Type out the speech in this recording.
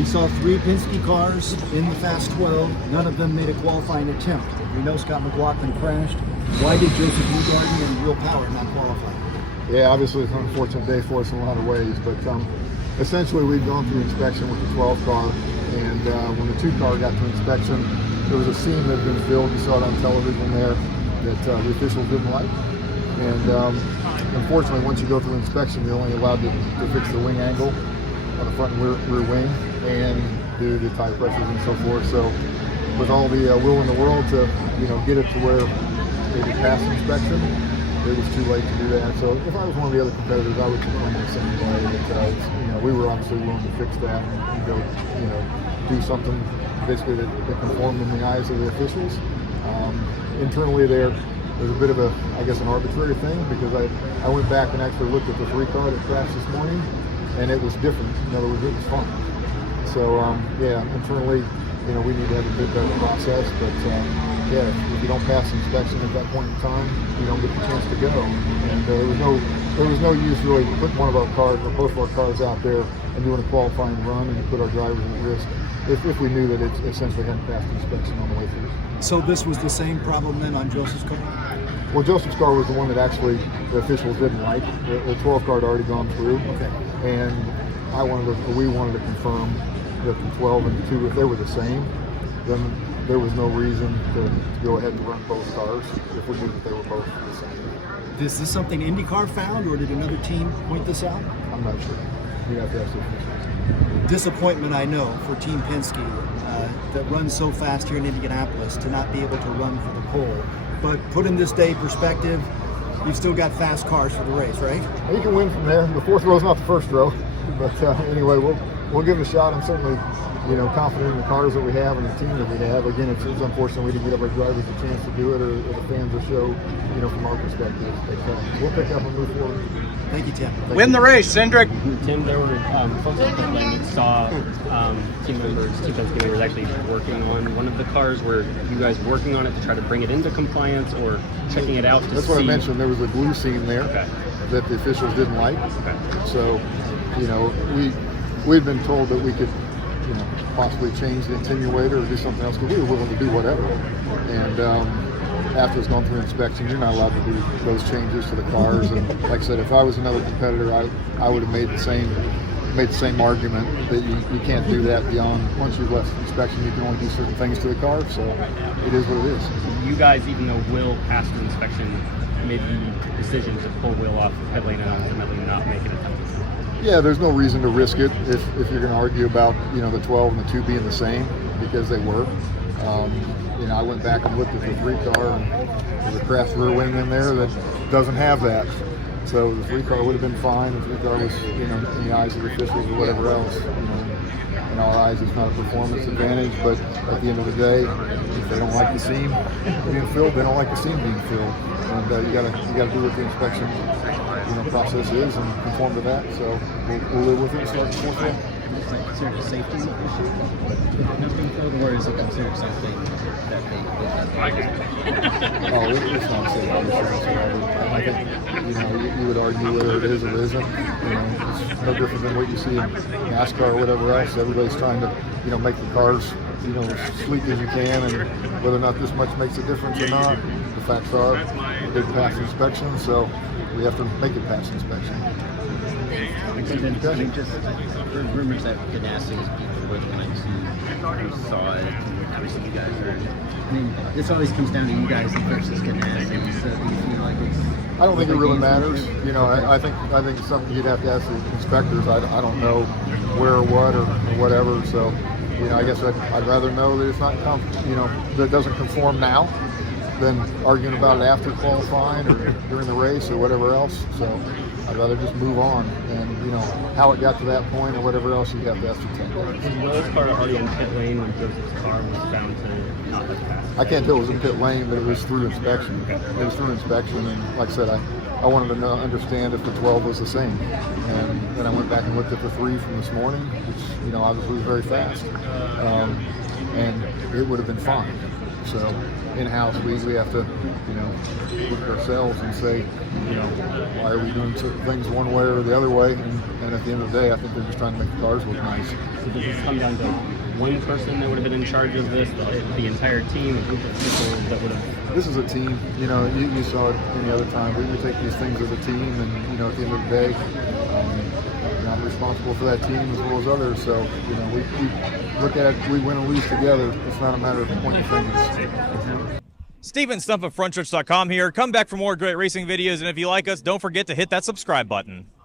We saw 3 Penske cars in the Fast 12. None of them made a qualifying attempt. We know Scott McLaughlin crashed. Why did Josef Newgarden and Real Power not qualify? Yeah, obviously it's an unfortunate day for us in a lot of ways, but essentially we'd gone through inspection with the 12 car, and when the 2 car got to inspection, there was a seam that had been filled. You saw it on television there that the officials didn't like. And unfortunately, once you go through inspection, you're only allowed to fix the wing angle on the front and rear wing and do the tire pressures and so forth. So with all the will in the world to get it to where they would pass inspection, it was too late to do that. So if I was one of the other competitors, I would complain the same way that we were obviously willing to fix that and go do something basically that conformed in the eyes of the officials. Internally there's a bit of an arbitrary thing, because I went back and actually looked at the 3 car that crashed this morning, and it was different. In other words, it was fine. So internally, we need to have a bit better process, but if you don't pass inspection at that point in time, you don't get the chance to go. And there was no use really putting one of our cars or both of our cars out there and doing a qualifying run and put our drivers at risk if we knew that it essentially hadn't passed inspection on the way through. So this was the same problem then on Joseph's car? Well, Joseph's car was the one that actually the officials didn't like. The 12 car had already gone through, okay, and we wanted to confirm that the 12 and the 2, if they were the same, then there was no reason to go ahead and run both cars if we knew that they were both the same. Is this something IndyCar found, or did another team point this out? I'm not sure. You have to ask the officials. Disappointment, I know, for Team Penske that runs so fast here in Indianapolis to not be able to run for the pole. But put in this day perspective, you've still got fast cars for the race, right? You can win from there. The 4th row is not the 1st row, but anyway, we'll give it a shot. I'm certainly confident in the cars that we have and the team that we have. Again, it's unfortunate we didn't give our drivers a chance to do it, or the fans a show, from our perspective. But we'll pick up and move forward. Thank you, Tim. Win the race, Cindric. Tim, there were folks at the pit lane that saw team Penske members actually working on one of the cars. Were you guys working on it to try to bring it into compliance, or checking it out to That's see? what I mentioned. There was a glue seam there that the officials didn't like. Okay. So, we'd been told that we could possibly change the attenuator or do something else, because we were willing to do whatever. And after it's gone through inspection, you're not allowed to do those changes to the cars. And like I said, if I was another competitor, I would have made the same argument that you can't do that beyond, once you've left inspection, you can only do certain things to the car. So it is what it is. You guys, even though Will passed the inspection, made the decision to pull Will off the pit lane and ultimately not make it a Yeah, there's no reason to risk it if you're going to argue about the 12 and the 2 being the same, because they were. I went back and looked at the 3 car, and there's a crash rear wing in there that doesn't have that. So the 3 car would have been fine. The 3 car was in the eyes of the officials or whatever else. In our eyes, it's not a performance advantage, but at the end of the day, if they don't like the seam being filled, they don't like the seam being filled. And you gotta do what the inspection process is and conform to that. So we'll live with it and start the 4th row. Is it considered a safety issue? Nothing filled, or is it considered something that they It's not a safety issue whatsoever. I think you would argue whether it is or isn't. It's no different than what you see in NASCAR or whatever else. Everybody's trying to make the cars as sleek as you can, and whether or not this much makes a difference or not, the facts are it didn't pass inspection, so we have to make it pass inspection. Just heard rumors that Ganassi is people were going to saw it. Obviously, you guys are. This always comes down to you guys versus Ganassi. So do you feel like it's? I don't think it really matters. I think it's something you'd have to ask the inspectors. I don't know where or what or whatever. So, I guess I'd rather know that it's not that it doesn't conform now than arguing about it after qualifying or during the race or whatever else. So I'd rather just move on, and how it got to that point or whatever else you have to ascertain. Was Will's car already in pit lane when Joseph's car was found to not have passed? I can't tell it was in pit lane, but it was through inspection. It was through inspection, and like I said, I wanted to understand if the 12 was the same. And then I went back and looked at the 3 from this morning, which obviously was very fast, and it would have been fine. So in-house, we have to, you know, look at ourselves and say, you know, why are we doing certain things one way or the other way? And at the end of the day, I think they're just trying to make the cars look nice. So does this come down to one person that would have been in charge of this, the entire team, a group of people that would have? This is a team. You know, you saw it any other time. We take these things as a team, and you know, at the end of the day, I'm responsible for that team as well as others. So you know, we look at it, we win and lose together. It's not a matter of pointing fingers. Steven Stump of FrontStretch.com here. Come back for more great racing videos, and if you like us, don't forget to hit that subscribe button.